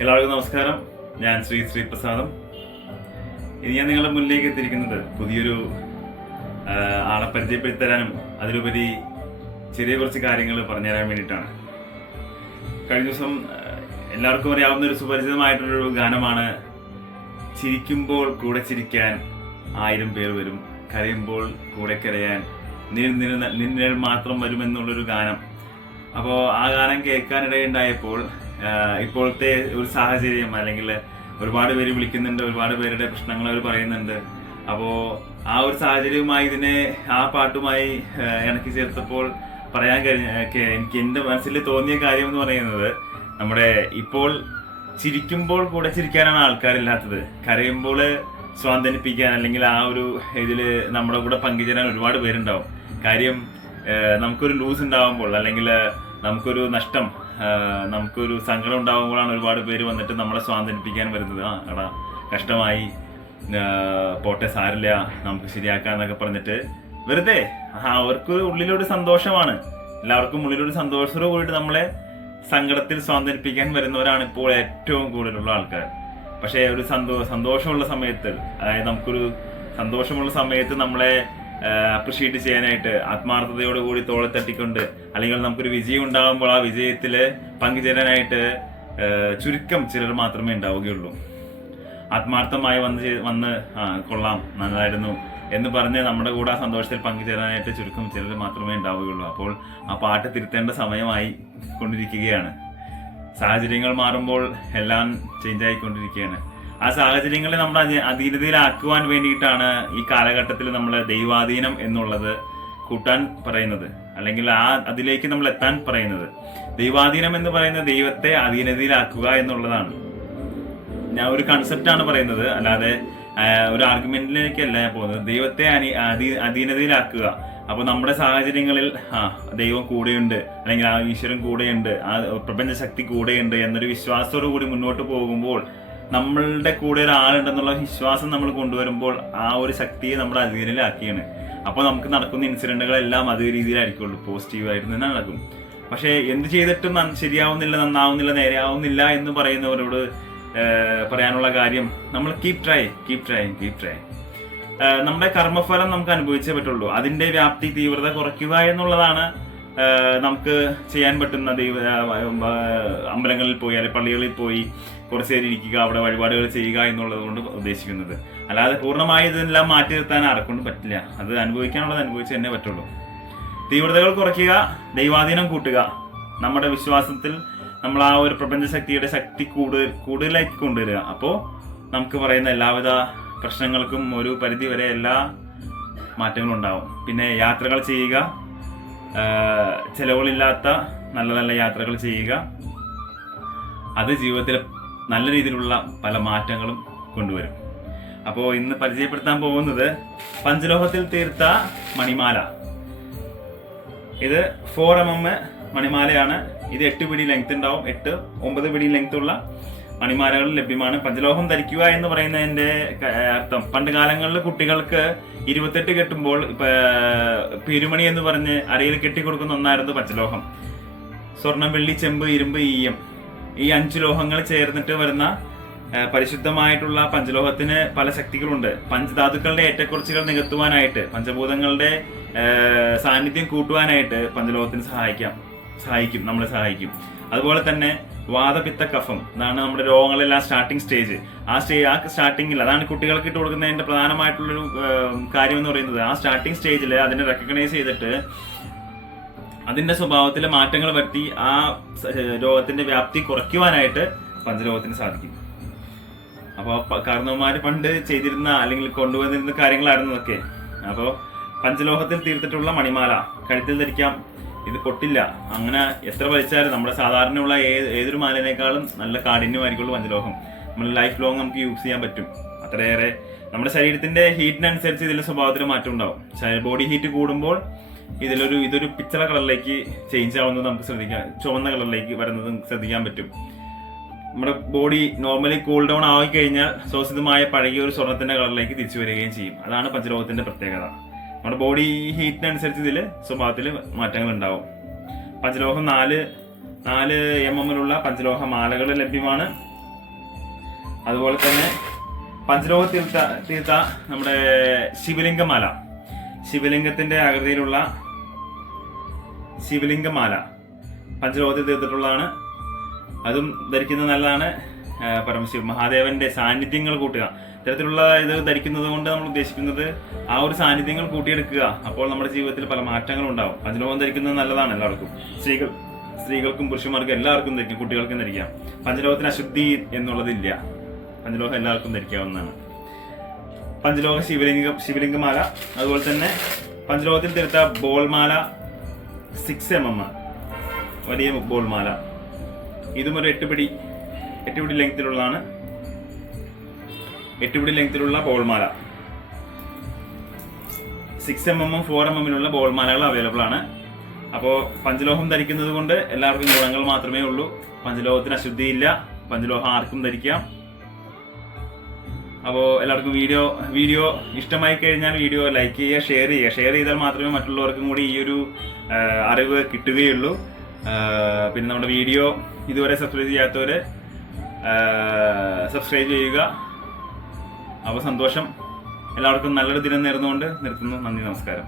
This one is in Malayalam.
എല്ലാവർക്കും നമസ്കാരം. ഞാൻ ശ്രീ പ്രസാദം. ഇനി ഞാൻ നിങ്ങളുടെ മുന്നിലേക്ക് എത്തിയിരിക്കുന്നത് പുതിയൊരു ആളെ പരിചയപ്പെടുത്തരാനും അതിലുപരി ചെറിയ കുറച്ച് കാര്യങ്ങൾ പറഞ്ഞുതരാൻ വേണ്ടിയിട്ടാണ്. കഴിഞ്ഞ ദിവസം എല്ലാവർക്കും അറിയാവുന്ന ഒരു സുപരിചിതമായിട്ടുള്ളൊരു ഗാനമാണ് ചിരിക്കുമ്പോൾ കൂടെ ചിരിക്കാൻ 1000 പേർ വരും, കരയുമ്പോൾ കൂടെ കരയാൻ നിന്നിൽ മാത്രം വരുമെന്നുള്ളൊരു ഗാനം. അപ്പോൾ ആ ഗാനം കേൾക്കാനിടയുണ്ടായപ്പോൾ ഇപ്പോഴത്തെ ഒരു സാഹചര്യം, അല്ലെങ്കിൽ ഒരുപാട് പേര് വിളിക്കുന്നുണ്ട്, ഒരുപാട് പേരുടെ പ്രശ്നങ്ങൾ അവർ പറയുന്നുണ്ട്. അപ്പോൾ ആ ഒരു സാഹചര്യവുമായി ആ പാട്ടുമായി ഇണക്കി ചേർത്തപ്പോൾ പറയാൻ എനിക്ക് എൻ്റെ മനസ്സിൽ തോന്നിയ കാര്യം എന്ന് പറയുന്നത്, നമ്മുടെ ഇപ്പോൾ ചിരിക്കുമ്പോൾ കൂടെ ചിരിക്കാനാണ് ആൾക്കാരില്ലാത്തത്. കരയുമ്പോൾ സ്വാന്തനിപ്പിക്കാൻ അല്ലെങ്കിൽ ആ ഒരു ഇതിൽ നമ്മുടെ കൂടെ പങ്കുചേരാൻ ഒരുപാട് പേരുണ്ടാവും. കാര്യം നമുക്കൊരു ലൂസ് ഉണ്ടാവുമ്പോൾ, അല്ലെങ്കിൽ നമുക്കൊരു നഷ്ടം, നമുക്കൊരു സങ്കടം ഉണ്ടാകുമ്പോഴാണ് ഒരുപാട് പേര് വന്നിട്ട് നമ്മളെ സ്വാന്തനിപ്പിക്കാൻ വരുന്നത്. എടാ കഷ്ടമായി, പോട്ടെ സാരില്ല, നമുക്ക് ശരിയാക്കാന്നൊക്കെ പറഞ്ഞിട്ട് വെറുതെ അവർക്ക് ഉള്ളിലൊരു സന്തോഷമാണ്, എല്ലാവർക്കും ഉള്ളിലൊരു സന്തോഷത്തോട് കൂടിയിട്ട് നമ്മളെ സങ്കടത്തിൽ സ്വാന്തനിപ്പിക്കാൻ വരുന്നവരാണ് ഇപ്പോൾ ഏറ്റവും കൂടുതലുള്ള ആൾക്കാർ. പക്ഷേ ഒരു സന്തോഷമുള്ള സമയത്ത്, അതായത് നമുക്കൊരു സന്തോഷമുള്ള സമയത്ത് നമ്മളെ അപ്രിഷിയേറ്റ് ചെയ്യാനായിട്ട് ആത്മാർത്ഥതയോടുകൂടി തോളെ തട്ടിക്കൊണ്ട്, അല്ലെങ്കിൽ നമുക്കൊരു വിജയം ഉണ്ടാകുമ്പോൾ ആ വിജയത്തിൽ പങ്കുചേരാനായിട്ട് ചുരുക്കം ചിലർ മാത്രമേ ഉണ്ടാവുകയുള്ളൂ. ആത്മാർത്ഥമായി വന്ന് കൊള്ളാം, നല്ലതായിരുന്നു എന്ന് പറഞ്ഞ് നമ്മുടെ കൂടെ ആ സന്തോഷത്തിൽ പങ്കുചേരാനായിട്ട് ചുരുക്കം ചിലർ മാത്രമേ ഉണ്ടാവുകയുള്ളൂ. അപ്പോൾ ആ പാട്ട് തിരുത്തേണ്ട സമയമായി കൊണ്ടിരിക്കുകയാണ്. സാഹചര്യങ്ങൾ മാറുമ്പോൾ എല്ലാം ചേഞ്ച് ആയിക്കൊണ്ടിരിക്കുകയാണ്. ആ സാഹചര്യങ്ങളെ നമ്മൾ അധീനതയിലാക്കുവാൻ വേണ്ടിയിട്ടാണ് ഈ കാലഘട്ടത്തിൽ നമ്മൾ ദൈവാധീനം എന്നുള്ളത് കൂട്ടാൻ പറയുന്നത്, അല്ലെങ്കിൽ അതിലേക്ക് നമ്മൾ എത്താൻ പറയുന്നത്. ദൈവാധീനം എന്ന് പറയുന്നത് ദൈവത്തെ അധീനതയിലാക്കുക എന്നുള്ളതാണ്. ഞാൻ ഒരു കൺസെപ്റ്റാണ് പറയുന്നത്, അല്ലാതെ ഒരു ആർഗ്യുമെന്റിലേക്കല്ല ഞാൻ പോകുന്നത്. ദൈവത്തെ അധീനതയിലാക്കുക. അപ്പോൾ നമ്മുടെ സാഹചര്യങ്ങളിൽ ദൈവം കൂടെയുണ്ട്, അല്ലെങ്കിൽ ആ ഈശ്വരൻ കൂടെയുണ്ട്, ആ പ്രപഞ്ചശക്തി കൂടെയുണ്ട് എന്നൊരു വിശ്വാസത്തോടു കൂടി മുന്നോട്ട് പോകുമ്പോൾ, നമ്മളുടെ കൂടെ ഒരാളുണ്ടെന്നുള്ള വിശ്വാസം നമ്മൾ കൊണ്ടുവരുമ്പോൾ ആ ഒരു ശക്തിയെ നമ്മുടെ അധീനയിലാക്കിയാണ്. അപ്പോൾ നമുക്ക് നടക്കുന്ന ഇൻസിഡന്റുകളെല്ലാം അതേ രീതിയിലായിരിക്കുള്ളൂ, പോസിറ്റീവായിട്ട് തന്നെ നടക്കും. പക്ഷേ എന്ത് ചെയ്തിട്ടും ശരിയാവുന്നില്ല, നന്നാവുന്നില്ല, നേരെയാവുന്നില്ല എന്ന് പറയുന്നവരോട് പറയാനുള്ള കാര്യം, നമ്മൾ കീപ് ട്രൈ. നമ്മുടെ കർമ്മഫലം നമുക്ക് അനുഭവിച്ചേ പറ്റുള്ളൂ. അതിന്റെ വ്യാപ്തി, തീവ്രത കുറയ്ക്കുക എന്നുള്ളതാണ് നമുക്ക് ചെയ്യാൻ പറ്റുന്ന. അമ്പലങ്ങളിൽ പോയി അല്ലെങ്കിൽ പള്ളികളിൽ പോയി കുറച്ച് നേരം ഇരിക്കുക, അവിടെ വഴിപാടുകൾ ചെയ്യുക എന്നുള്ളത് കൊണ്ട് ഉദ്ദേശിക്കുന്നത്. അല്ലാതെ പൂർണ്ണമായി ഇതെല്ലാം മാറ്റി നിർത്താൻ ആർക്കൊണ്ടും പറ്റില്ല. അത് അനുഭവിക്കാനുള്ളത് അനുഭവിച്ച് തന്നെ പറ്റുള്ളൂ. തീവ്രതകൾ കുറയ്ക്കുക, ദൈവാധീനം കൂട്ടുക, നമ്മുടെ വിശ്വാസത്തിൽ നമ്മൾ ആ ഒരു പ്രപഞ്ചശക്തിയുടെ ശക്തി കൂടുതലാക്കി കൊണ്ടുവരിക. അപ്പോൾ നമുക്ക് പറയുന്ന എല്ലാവിധ പ്രശ്നങ്ങൾക്കും ഒരു പരിധി വരെ എല്ലാ മാറ്റങ്ങളും ഉണ്ടാവും. പിന്നെ യാത്രകൾ ചെയ്യുക, ചെലവുകളില്ലാത്ത നല്ല നല്ല യാത്രകൾ ചെയ്യുക. അത് ജീവിതത്തിൽ നല്ല രീതിയിലുള്ള പല മാറ്റങ്ങളും കൊണ്ടുവരും. അപ്പോൾ ഇന്ന് പരിചയപ്പെടുത്താൻ പോകുന്നത് പഞ്ചലോഹത്തിൽ തീർത്ത മണിമാല. ഇത് 4mm മണിമാലയാണ്. ഇത് 8 പിടി ലെങ്ത് ഉണ്ടാവും. 8-9 പിടി ലെങ്ത് ഉള്ള മണിമാലകൾ ലഭ്യമാണ്. പഞ്ചലോഹം ധരിക്കുക എന്ന് പറയുന്നതിന്റെ അർത്ഥം, പണ്ട് കാലങ്ങളിൽ കുട്ടികൾക്ക് 28 കെട്ടുമ്പോൾ പെരുമണി എന്ന് പറഞ്ഞ് അരയിൽ കെട്ടിക്കൊടുക്കുന്ന ഒന്നായിരുന്നു പഞ്ചലോഹം. സ്വർണം, വെള്ളി, ചെമ്പ്, ഇരുമ്പ്, ഈയം, ഈ 5 ലോഹങ്ങൾ ചേർന്നിട്ട് വരുന്ന പരിശുദ്ധമായിട്ടുള്ള പഞ്ചലോഹത്തിന് പല ശക്തികളുണ്ട്. പഞ്ചധാതുക്കളുടെ ഏറ്റക്കുറച്ചുകൾ നികത്തുവാനായിട്ട്, പഞ്ചഭൂതങ്ങളുടെ സാന്നിധ്യം കൂട്ടുവാനായിട്ട് പഞ്ചലോഹത്തിന് നമ്മളെ സഹായിക്കും. അതുപോലെ തന്നെ വാതപിത്ത കഫം, അതാണ് നമ്മുടെ രോഗങ്ങളെല്ലാം സ്റ്റാർട്ടിങ് സ്റ്റേജ്. ആ സ്റ്റാർട്ടിങ്ങിൽ, അതാണ് കുട്ടികൾക്ക് ഇട്ട് കൊടുക്കുന്നതിന്റെ പ്രധാനമായിട്ടുള്ളൊരു കാര്യം എന്ന് പറയുന്നത്. ആ സ്റ്റാർട്ടിങ് സ്റ്റേജിൽ അതിനെ റെക്കഗ്നൈസ് ചെയ്തിട്ട് അതിന്റെ സ്വഭാവത്തിൽ മാറ്റങ്ങൾ വരുത്തി ആ രോഗത്തിന്റെ വ്യാപ്തി കുറയ്ക്കുവാനായിട്ട് പഞ്ചലോഹത്തിന് സാധിക്കും. അപ്പോൾ കാരണവന്മാര് പണ്ട് ചെയ്തിരുന്ന അല്ലെങ്കിൽ കൊണ്ടുവന്നിരുന്ന കാര്യങ്ങളായിരുന്നു ഇതൊക്കെ. അപ്പോൾ പഞ്ചലോഹത്തിൽ തീർത്തിട്ടുള്ള മണിമാല കഴുത്തിൽ ധരിക്കാം. ഇത് പൊട്ടില്ല. അങ്ങനെ എത്ര വലിച്ചാലും നമ്മുടെ സാധാരണയുള്ള ഏതൊരു മാലനേക്കാളും നല്ല കാഠിന്യമായിരിക്കുള്ളൂ പഞ്ചലോഹം. നമ്മൾ ലൈഫ് ലോങ് നമുക്ക് യൂസ് ചെയ്യാൻ പറ്റും. അത്രയേറെ നമ്മുടെ ശരീരത്തിന്റെ ഹീറ്റിനനുസരിച്ച് ഇതിന്റെ സ്വഭാവത്തിൽ മാറ്റം ഉണ്ടാവും. ബോഡി ഹീറ്റ് കൂടുമ്പോൾ ഇതൊരു പിച്ചള കളറിലേക്ക് ചേഞ്ച് ആവുന്നത് നമുക്ക് ശ്രദ്ധിക്കാം. ചുവന്ന കളറിലേക്ക് വരുന്നത് ശ്രദ്ധിക്കാൻ പറ്റും. നമ്മുടെ ബോഡി നോർമലി കൂൾ ഡൗൺ ആയി കഴിഞ്ഞാൽ ശ്വസിതമായ പഴകിയ ഒരു സ്വർണത്തിന്റെ കളറിലേക്ക് തിരിച്ചു വരികയും ചെയ്യും. അതാണ് പഞ്ചലോഹത്തിന്റെ പ്രത്യേകത. നമ്മുടെ ബോഡി ഹീറ്റിനനുസരിച്ച് ഇതിൽ സ്വഭാവത്തിൽ മാറ്റങ്ങൾ ഉണ്ടാവും. പഞ്ചലോഹം 4 mm പഞ്ചലോഹ മാലകൾ ലഭ്യമാണ്. അതുപോലെ തന്നെ പഞ്ചലോഹ തീർത്ത നമ്മുടെ ശിവലിംഗമാല, ശിവലിംഗത്തിന്റെ ആകൃതിയിലുള്ള ശിവലിംഗമാല പഞ്ചലോഹത്തിൽ തീർത്തിട്ടുള്ളതാണ്. അതും ധരിക്കുന്നത് നല്ലതാണ്. പരമശിവ മഹാദേവന്റെ സാന്നിധ്യങ്ങൾ കൂട്ടുക, ഇത്തരത്തിലുള്ള ഇത് ധരിക്കുന്നത് കൊണ്ട് നമ്മൾ ഉദ്ദേശിക്കുന്നത് ആ ഒരു സാന്നിധ്യങ്ങൾ കൂട്ടിയെടുക്കുക. അപ്പോൾ നമ്മുടെ ജീവിതത്തിൽ പല മാറ്റങ്ങളും ഉണ്ടാവും. പഞ്ചലോഹം ധരിക്കുന്നത് നല്ലതാണ് എല്ലാവർക്കും, സ്ത്രീകൾക്കും പുരുഷന്മാർക്കും എല്ലാവർക്കും ധരിക്കാം, കുട്ടികൾക്കും ധരിക്കാം. പഞ്ചലോഹത്തിന് അശുദ്ധി എന്നുള്ളതില്ല, പഞ്ചലോഹം എല്ലാവർക്കും ധരിക്കാവുന്നതാണ്. പഞ്ചലോഹ ശിവലിംഗമാല, അതുപോലെ തന്നെ പഞ്ചലോഹത്തിൽ തീർത്ത ബോൾമാല 6 mm വലിയ ബോൾമാല, ഇതും ഒരു 8 പിടി ലെങ്തിലുള്ളതാണ്. 8 പിടി ലെങ്തിലുള്ള ബോൾമാല 6 mm 4 mm ബോൾമാലകൾ അവൈലബിൾ ആണ്. അപ്പോൾ പഞ്ചലോഹം ധരിക്കുന്നത് കൊണ്ട് എല്ലാവർക്കും ഗുണങ്ങൾ മാത്രമേ ഉള്ളൂ. പഞ്ചലോഹത്തിന് അശുദ്ധിയില്ല, പഞ്ചലോഹം ആർക്കും ധരിക്കാം. അപ്പോൾ എല്ലാവർക്കും വീഡിയോ ഇഷ്ടമായി കഴിഞ്ഞാൽ വീഡിയോ ലൈക്ക് ചെയ്യുക, ഷെയർ ചെയ്താൽ മാത്രമേ മറ്റുള്ളവർക്കും കൂടി ഈ ഒരു അറിവ് കിട്ടുകയുള്ളൂ. പിന്നെ നമ്മുടെ വീഡിയോ ഇതുവരെ സബ്സ്ക്രൈബ് ചെയ്യാത്തവർ സബ്സ്ക്രൈബ് ചെയ്യുക. അപ്പോൾ സന്തോഷം, എല്ലാവർക്കും നല്ലൊരു ദിനം നേർന്നുകൊണ്ട് നിർത്തുന്നു. നന്ദി, നമസ്കാരം.